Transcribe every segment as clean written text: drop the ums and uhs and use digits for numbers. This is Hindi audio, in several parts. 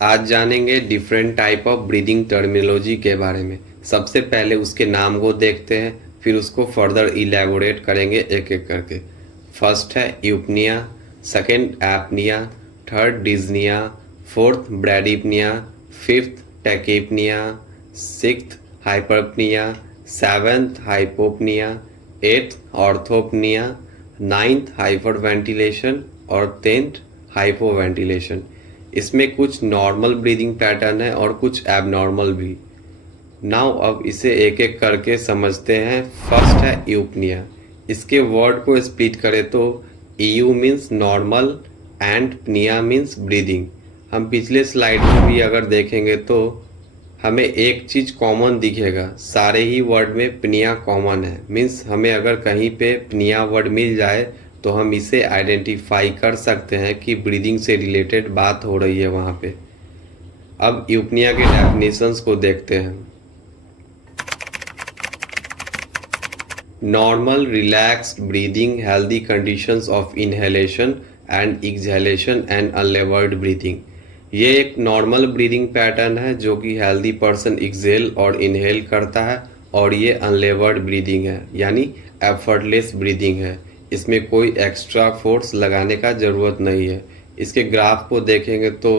आज जानेंगे different type of breathing terminology के बारे में। सबसे पहले उसके नाम को देखते हैं, फिर उसको फर्दर इलेबोरेट करेंगे एक एक करके। फर्स्ट है eupnoea, second apnoea, third dyspnoea, fourth bradypnoea, fifth tachypnoea, sixth hyperpnoea, seventh hypopnoea, eighth orthopnoea, ninth hyperventilation और टेंथ हाइपोवेंटिलेशन। इसमें कुछ नॉर्मल ब्रीदिंग पैटर्न है और कुछ एबनॉर्मल भी। नाउ अब इसे एक एक करके समझते हैं। फर्स्ट है यूपनिया। इसके वर्ड को स्प्लिट करें तो ईयू मीन्स नॉर्मल एंड पनिया मीन्स ब्रीदिंग। हम पिछले स्लाइड में भी अगर देखेंगे तो हमें एक चीज़ कॉमन दिखेगा, सारे ही वर्ड में पनिया कॉमन है। मीन्स हमें अगर कहीं पे पनिया वर्ड मिल जाए तो हम इसे आइडेंटिफाई कर सकते हैं कि ब्रीदिंग से रिलेटेड बात हो रही है वहाँ पे। अब यूपनिया के डेफिनेशंस को देखते हैं। Normal relaxed breathing, healthy conditions of inhalation and exhalation and unlevered breathing. ये एक नॉर्मल ब्रीदिंग पैटर्न है जो कि हेल्दी पर्सन एक्सहेल और इनहेल करता है, और ये अनलेवर्ड ब्रीदिंग है यानी एफर्टलेस ब्रीदिंग है। इसमें कोई एक्स्ट्रा फोर्स लगाने का ज़रूरत नहीं है। इसके ग्राफ को देखेंगे तो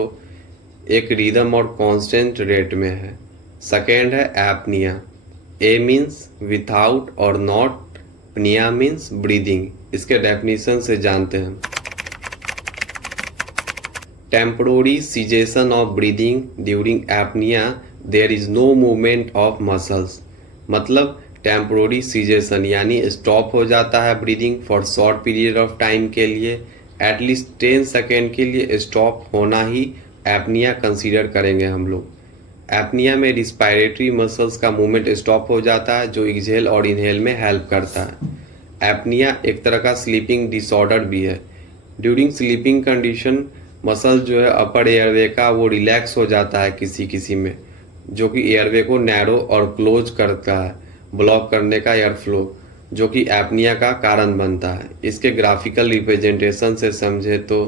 एक रिदम और कांस्टेंट रेट में है। सेकेंड है एपनिया। ए मीन्स विथाउट और नॉट, पनिया मीन्स ब्रीदिंग। इसके डेफिनेशन से जानते हैं। Temporary cessation of breathing during apnoea, there is no movement of muscles. मतलब टेम्पोररी सीजेशन यानी स्टॉप हो जाता है breathing for short period of time के लिए, एटलीस्ट 10 सेकेंड के लिए स्टॉप होना ही एपनिया कंसीडर करेंगे हम लोग। एपनिया में रिस्पायरेटरी मसल्स का मूवमेंट स्टॉप हो जाता है जो एक्सहेल और इनहेल में हेल्प करता है। एपनिया एक तरह का स्लीपिंग डिसऑर्डर भी है। ड्यूरिंग स्लीपिंग कंडीशन मसल जो है अपर एयरवे का वो रिलैक्स हो जाता है किसी किसी में, जो कि एयरवे को नैरो और क्लोज करता है, ब्लॉक करने का एयर फ्लो, जो कि एपनिया का कारण बनता है। इसके ग्राफिकल रिप्रेजेंटेशन से समझे तो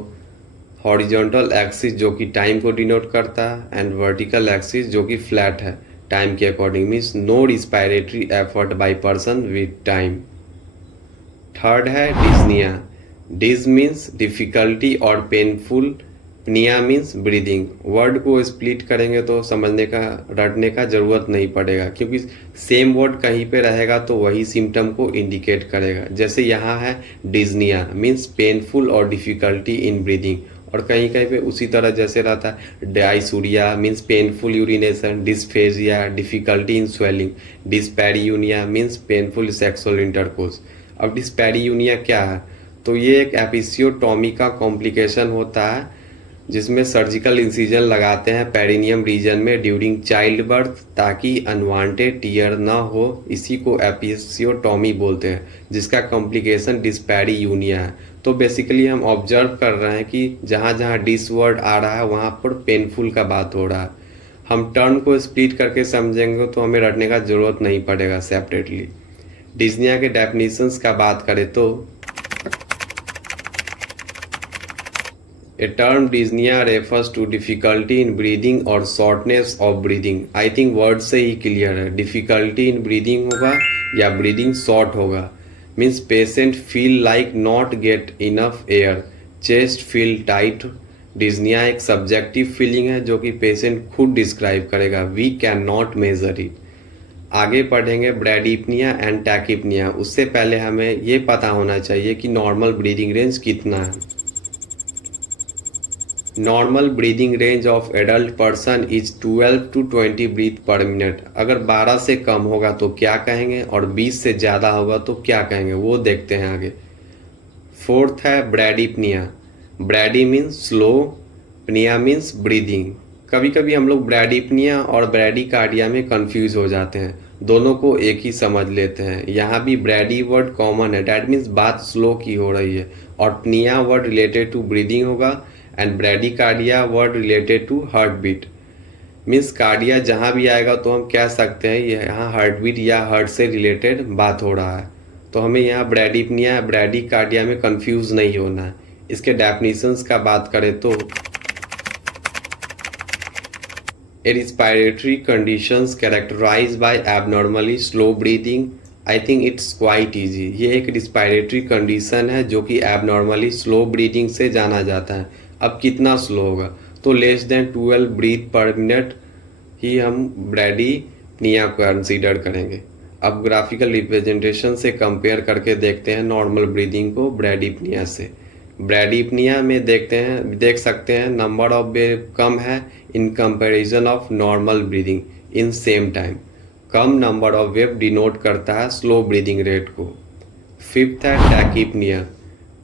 हॉरिजॉन्टल एक्सिस जो कि टाइम को डिनोट करता है एंड वर्टिकल एक्सिस जो कि फ्लैट है टाइम के according, means no respiratory effort by person with time. Third है डिस्निया। डिज मीन्स डिफिकल्टी और painful, pnoea means breathing. Word को स्प्लिट करेंगे तो समझने का, रटने का ज़रूरत नहीं पड़ेगा, क्योंकि सेम वर्ड कहीं पे रहेगा तो वही सिम्टम को इंडिकेट करेगा। जैसे यहाँ है डिज्निया मीन्स पेनफुल और डिफिकल्टी इन ब्रीदिंग, और कहीं कहीं पे उसी तरह जैसे रहता है dysuria means painful urination, dysphagia difficulty in swelling, dyspareunia means painful sexual intercourse. अब डिस्पैरियूनिया क्या है? तो ये एक एपिसियोटॉमी का कॉम्प्लिकेशन होता है जिसमें सर्जिकल इंसिजन लगाते हैं पेरिनियम रीजन में ड्यूरिंग चाइल्ड बर्थ ताकि अनवांटेड टीयर ना हो। इसी को एपिसियोटॉमी बोलते हैं, जिसका कॉम्प्लिकेशन डिस्पैरियूनिया है। तो बेसिकली हम ऑब्जर्व कर रहे हैं कि जहाँ जहाँ डिस वर्ड आ रहा है वहाँ पर पेनफुल का बात हो रहा है। हम टर्म को स्प्लिट करके समझेंगे तो हमें रटने का ज़रूरत नहीं पड़ेगा सेपरेटली। डिस्निया के डेफिनेशंस का बात करें तो A term dyspnea refers to difficulty in breathing or shortness of breathing। I think word से ही क्लियर है, difficulty in breathing होगा या breathing short होगा। Means patient feel like not get enough air, chest feel tight। dyspnea एक subjective feeling है जो कि पेशेंट खुद डिस्क्राइब करेगा, we cannot measure it। आगे पढ़ेंगे ब्रैडिपनिया एंड टैकिपनिया। उससे पहले हमें ये पता होना चाहिए कि नॉर्मल ब्रीदिंग रेंज कितना है। Normal breathing range of adult person is 12 to 20 breath per minute. अगर 12 से कम होगा तो क्या कहेंगे और 20 से ज़्यादा होगा तो क्या कहेंगे, वो देखते हैं आगे। फोर्थ है ब्रैडिपनिया। ब्रैडी मीन्स स्लो, पनिया मीन्स ब्रीदिंग। कभी कभी हम लोग ब्रैडिपनिया और ब्रैडिकार्डिया में कंफ्यूज हो जाते हैं, दोनों को एक ही समझ लेते हैं। यहाँ भी ब्रैडी वर्ड कॉमन है, डैट मीन्स बात स्लो की हो रही है, और pnoea word related to breathing होगा and bradycardia word related to heart beat. Means cardia जहाँ भी आएगा तो हम कह सकते हैं यहाँ हार्ट बीट या हार्ट से रिलेटेड बात हो रहा है। तो हमें यहाँ ब्रैडिपनिया ब्रैडिकार्डिया में कंफ्यूज नहीं होना है। इसके डेफिनेशंस का बात करें तो A respiratory conditions characterized by abnormally slow breathing. I think it's quite easy. ये एक respiratory condition है जो कि abnormally slow breathing से जाना जाता है. अब कितना स्लो होगा? तो less than 12 breath per minute ही हम ब्रैडीपनिया को कंसीडर करेंगे. अब ग्राफिकल रिप्रेजेंटेशन से कंपेयर करके देखते हैं नॉर्मल ब्रीदिंग को ब्रैडीपनिया से. ब्रैडीपनिया में देख सकते हैं नंबर ऑफ वेव कम है in comparison of normal breathing in same time. कम नंबर ऑफ वेव डिनोट करता है स्लो ब्रीदिंग रेट को. फिफ्थ है tachypnoea.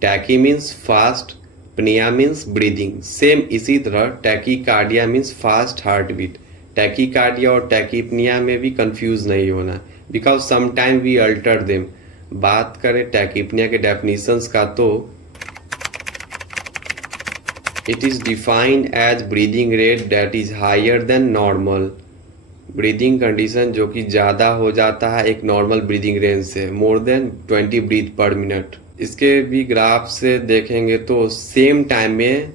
Tachy means fast, pnoea means breathing. Same इसी तरह tachycardia means fast heart beat. Tachycardia और टैकीपनिया में भी कंफ्यूज नहीं होना because sometime we alter them. बात करें टैकीपनिया के डेफिनेशंस का तो it is defined as breathing rate that is higher then normal. Breathing condition जो कि ज़्यादा हो जाता है एक नॉर्मल ब्रीदिंग रेंज से, more than 20 breath per minute. इसके भी ग्राफ से देखेंगे तो सेम टाइम में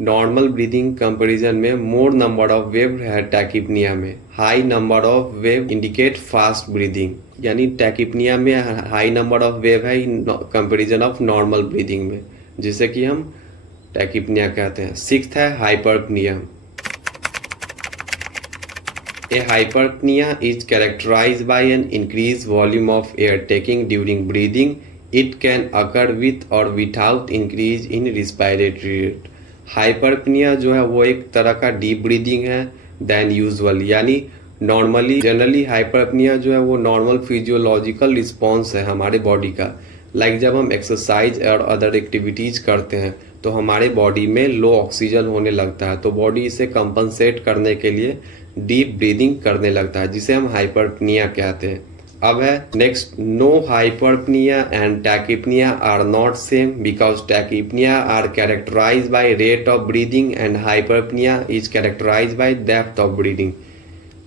नॉर्मल ब्रीदिंग कंपैरिजन में मोर नंबर ऑफ वेव है टैकीपनिया में. High number of wave indicate fast breathing, यानी टैकीपनिया में हाई नंबर ऑफ वेव है in comparison of normal breathing में, जिसे कि हम टैकीपनिया कहते हैं. सिक्स्थ है हाइपरपनिया. A hyperpnea is characterized by an increased volume of air taking during breathing. It can occur with or without increase in respiratory rate. हाइपरपनिया जो है वो एक तरह का डीप ब्रीदिंग है देन यूजुअल, यानी नॉर्मली जनरली हाइपरपनिया जो है वो नॉर्मल फिजियोलॉजिकल रिस्पॉन्स है हमारे बॉडी का. लाइक जब हम एक्सरसाइज और अदर एक्टिविटीज करते हैं तो हमारे बॉडी में लो ऑक्सीजन होने लगता है, तो बॉडी इसे कंपनसेट करने के लिए डीप ब्रीदिंग करने लगता है, जिसे हम हाइपरपनिया कहते हैं. अब है next, no hyperpnoea and tachypnoea are not same because tachypnoea are characterize by rate of breathing and hyperpnoea is characterize by depth of breathing.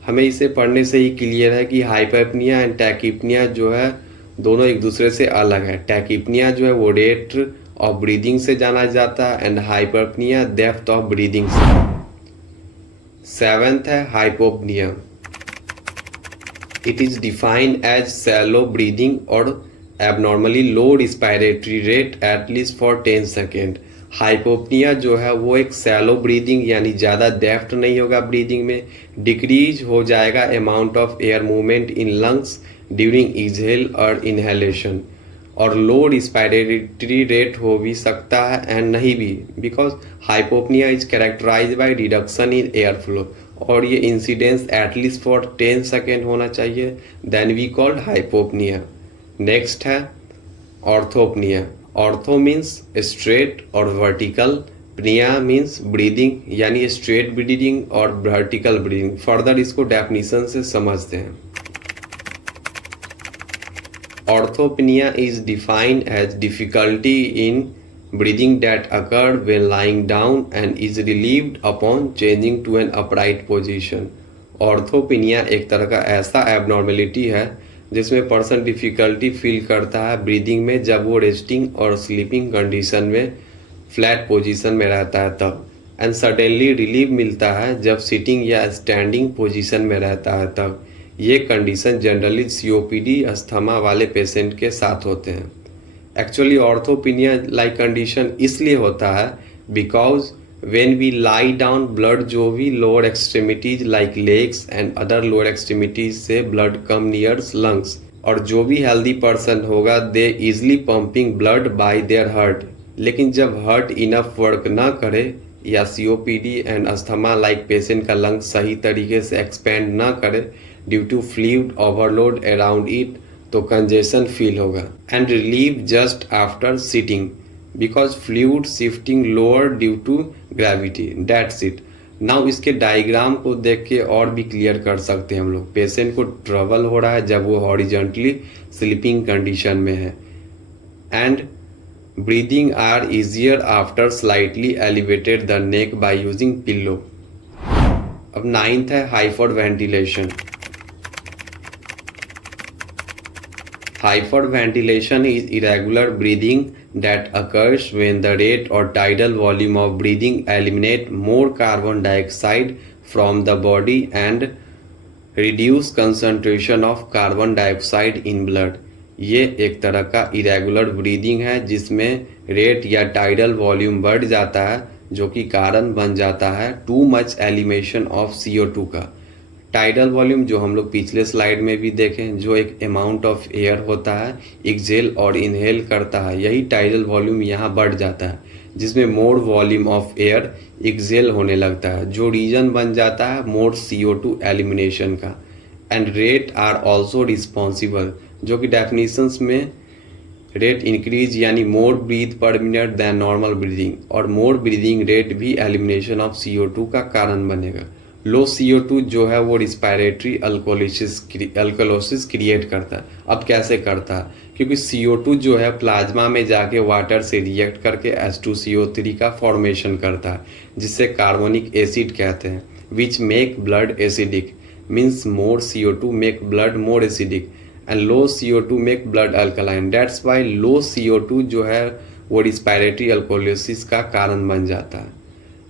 हमें इसे पढ़ने से ही क्लियर है कि हाइपरपनिया एंड टैकीपनिया जो है दोनों एक दूसरे से अलग है. टैकीपनिया जो है वो रेट ऑफ ब्रीदिंग से जाना जाता है and hyperpnoea depth of breathing से. सेवेंथ है hypopnoea. It is defined as shallow breathing और abnormally low respiratory rate at least for 10 second. Hypopnoea जो है वो एक शैलो ब्रीदिंग यानी ज़्यादा डेप्थ नहीं होगा ब्रीदिंग में, डिक्रीज हो जाएगा amount of air movement in lungs during exhale और इनहेलेशन, और लो रिस्पायरेटरी रेट हो भी सकता है एंड नहीं भी because hypopnoea is characterize by reduction in air flow, और ये इंसिडेंस एटलीस्ट फॉर 10 सेकेंड होना चाहिए, then we called hypopnoea. Next है ऑर्थोपनिया. ऑर्थो मीन्स स्ट्रेट और वर्टिकल, पनिया मीन्स ब्रीदिंग यानी स्ट्रेट ब्रीदिंग और वर्टिकल ब्रीदिंग. फर्दर इसको डेफिनेशन से समझते हैं. Orthopnea is defined as difficulty in breathing that occurred when lying down and is relieved upon changing to an upright position. ऑर्थोपिनिया एक तरह का ऐसा एबनॉर्मेलिटी है जिसमें पर्सन डिफिकल्टी फील करता है ब्रीदिंग में जब वो रेस्टिंग और स्लीपिंग कंडीशन में फ्लैट पोजीशन में रहता है तब, एंड सडनली रिलीफ मिलता है जब सिटिंग या स्टैंडिंग पोजीशन में रहता है तब. ये कंडीशन जनरली COPD अस्थमा वाले पेशेंट के साथ होते हैं. एक्चुअली ऑर्थोपिनिया लाइक कंडीशन इसलिए होता है because when we lie down blood जो भी lower extremities like legs and other lower extremities से ब्लड कम नियर्स लंग्स, और जो भी हेल्दी पर्सन होगा they easily pumping blood by their heart. लेकिन जब हार्ट इनफ वर्क ना करे या COPD and asthma like patient का लंग सही तरीके से एक्सपेंड ना करे due to fluid overload around it, तो कंजेशन फील होगा and relieve just after sitting because fluid shifting lower due to gravity. That's it. Now इसके डायग्राम को देख के और भी क्लियर कर सकते हैं हम लोग. पेशेंट को ट्रबल हो रहा है जब वो हॉरिजॉन्टली स्लीपिंग कंडीशन में है and breathing are easier after slightly elevated the neck by using pillow. अब नाइन्थ है hyperventilation. Hyperventilation is irregular breathing that occurs when the rate or tidal volume of breathing eliminate more carbon dioxide from the body and reduce concentration of carbon dioxide in blood। ये एक तरह का इरेगुलर ब्रीदिंग है जिसमें रेट या टाइडल वॉल्यूम बढ़ जाता है, जो कि कारण बन जाता है too much elimination of CO2 का। टाइडल वॉल्यूम जो हम लोग पिछले स्लाइड में भी देखें, जो एक अमाउंट ऑफ एयर होता है एक्सेल और इनहेल करता है, यही टाइडल वॉल्यूम यहाँ बढ़ जाता है जिसमें more volume of air exhale होने लगता है, जो रीजन बन जाता है मोर CO2 एलिमिनेशन का। And rate are also responsible, जो कि डेफिनेशंस में रेट इंक्रीज यानी more breath per minute than normal breathing, और मोर ब्रीदिंग रेट भी एलिमिनेशन ऑफ CO2 का कारण बनेगा। लो CO2 जो है वो रिस्पायरेटरी अल्कोलोसिस क्रिएट करता है। अब कैसे करता है? क्योंकि CO2 जो है प्लाज्मा में जाके वाटर से रिएक्ट करके H2CO3 का फॉर्मेशन करता है, जिससे कार्बोनिक एसिड कहते हैं, which make blood acidic. Means more CO2 make blood more acidic and low CO2 make blood alkaline. That's why low CO2 जो है वो रिस्पायरेटरी अल्कोलोसिस का कारण बन जाता है।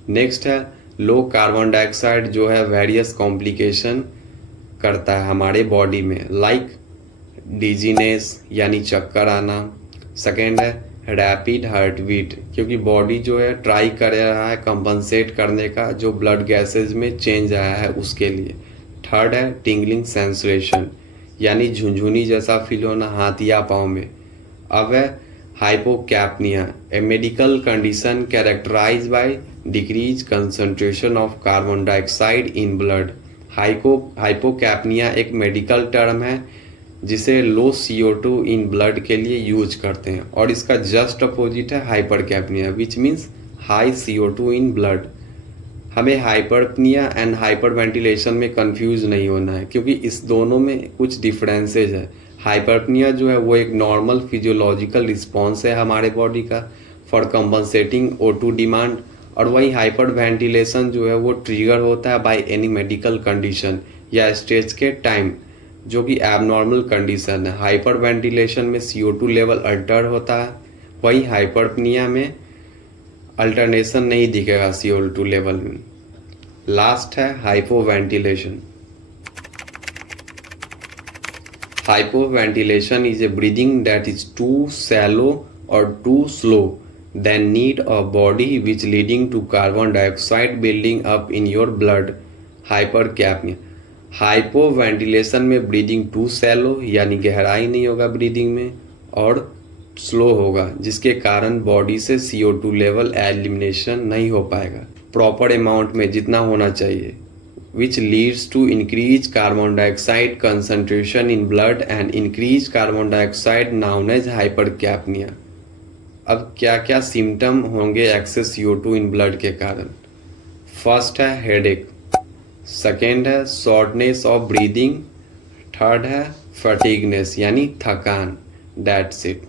नेक्स्ट है लो कार्बन डाइऑक्साइड जो है वेरियस कॉम्प्लिकेशन करता है हमारे बॉडी में, लाइक डिजीनेस यानी चक्कर आना। सेकेंड है रैपिड हार्ट बीट, क्योंकि बॉडी जो है ट्राई कर रहा है कंपनसेट करने का जो ब्लड गैसेज में चेंज आया है उसके लिए। थर्ड है टिंगलिंग सेंसेशन, यानी झुंझुनी जैसा फील होना हाथ या पाँव में। अब है hypocapnia, a medical condition characterize by decrease concentration of carbon dioxide in blood. Hypocapnia एक मेडिकल टर्म है जिसे लो CO2 इन ब्लड के लिए यूज करते हैं, और इसका जस्ट अपोजिट है hypercapnia which means high CO2 in blood. हमें हाइपरकैप्निया एंड हाइपरवेंटिलेशन में कंफ्यूज नहीं होना है, क्योंकि इस दोनों में कुछ डिफरेंसेज है। हाइपरकैप्निया जो है वो एक नॉर्मल फिजियोलॉजिकल रिस्पॉन्स है हमारे बॉडी का फॉर कंपनसेटिंग O2 डिमांड, और वही हाइपर वेंटिलेशन जो है वो ट्रिगर होता है बाय एनी मेडिकल कंडीशन या स्टेज के टाइम, जो कि एबनॉर्मल कंडीशन है। हाइपर वेंटिलेशन में CO2 लेवल अल्टर होता है, वही हाइपरकैप्निया में अल्टरनेशन नहीं दिखेगा CO2 लेवल में। लास्ट है hypoventilation. Hypoventilation is a breathing that is too shallow और too slow than need a body which leading to carbon dioxide building up in your blood। Hypercapnia. Hypoventilation में ब्रीदिंग टू सैलो यानी गहराई नहीं होगा ब्रीदिंग में, और स्लो होगा जिसके कारण बॉडी से CO2 लेवल एलिमिनेशन नहीं हो पाएगा प्रॉपर अमाउंट में जितना होना चाहिए, which leads to increased carbon dioxide concentration in blood and increased carbon dioxide known as hypercapnia। अब क्या क्या सिम्टम होंगे एक्सेस CO2 इन ब्लड के कारण? फर्स्ट है हेडेक, सेकेंड है शॉर्टनेस ऑफ ब्रीदिंग, थर्ड है फटीगनेस यानी थकान। That's it.